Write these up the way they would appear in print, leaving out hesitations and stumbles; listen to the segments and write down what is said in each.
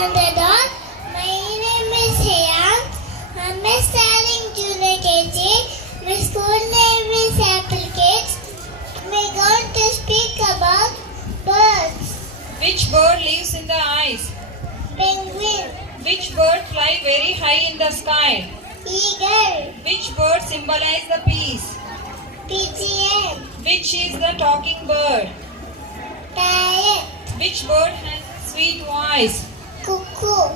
Nandadon. My name is Hayam. I'm studying junior KG. My school name is Apple Kids. We're going to speak about birds. Which bird lives in the ice? Penguin. Which bird fly very high in the sky? Eagle. Which bird symbolize the peace? Pigeon. Which is the talking bird? Parrot. Which bird has a sweet voice? Cuckoo.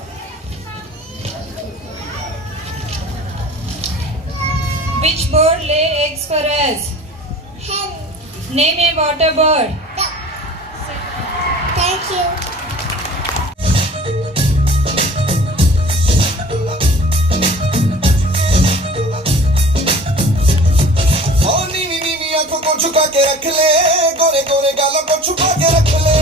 Which bird lay eggs for us? Hen. Name a water bird. Duck. Thank you. छुपा के रख ले गोरे गोरे गालों को छुपा के रख ले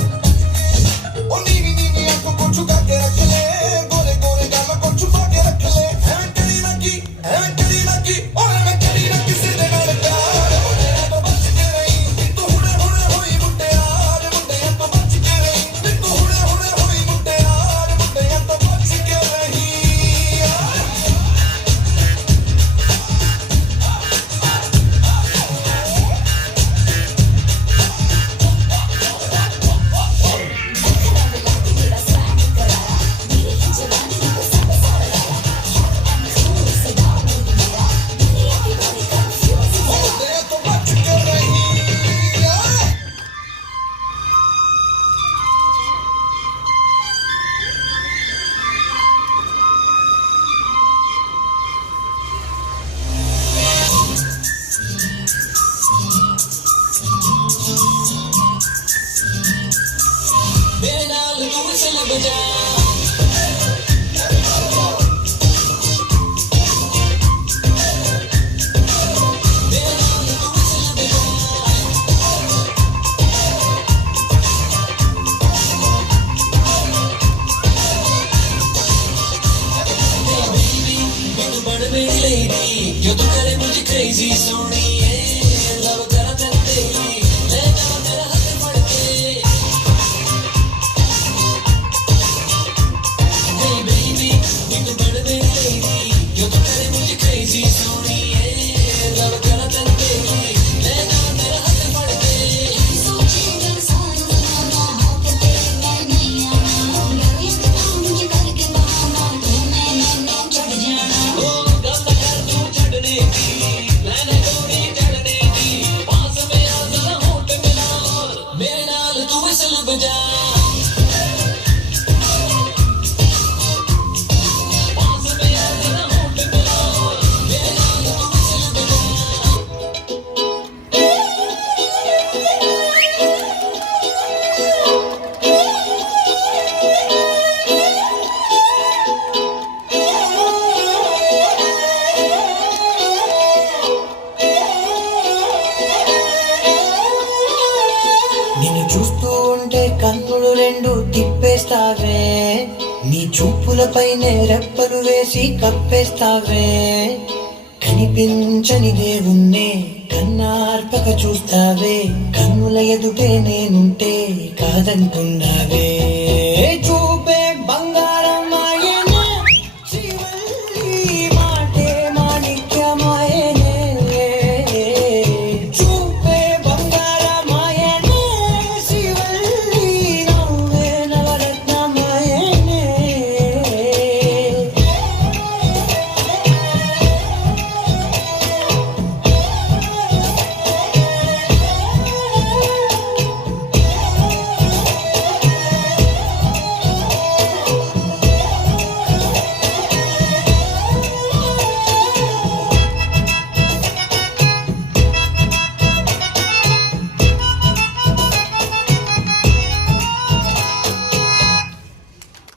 ओ नीनी नीनी आंखों को छुपा के रख ले गोरे गोरे गालों को छुपा के रख ले हैवें करी ना की और हैवें करी ना किसी ने ना प्यार मुझे तो बच के रही तू हुड़े हुड़े होई मुझे यार मुझे तो बच के रही तू हुड़े हुड़े होई मुझे यार मुझे तो बच के रही Yo tu करे मुझे crazy सोनिए love करा तेरे ले जा मेरा हाथ पड़ के hey baby तू बड़ मेरी lady yo tu करे मुझे crazy सोनिए love करा तेरे ले जा मेरा हाथ पड़ के सोची दिल सारा जमाना हो के तेरे मैं नहीं आना यार ये काम मुझे करके बहाना तू मैंने चढ़ जाना मेरे नाल तू विसल बजा నిన్ను చూస్తూ ఉంటే కన్నులు రెండు తిప్పేస్తావే నీ చూపులపైనే రెప్పలు వేసి కప్పేస్తావే కనిపించని దేవుణ్ణే కన్నార్పక చూస్తావే కన్నుల ఎదుటే నేనుంటే కాదంటున్నావే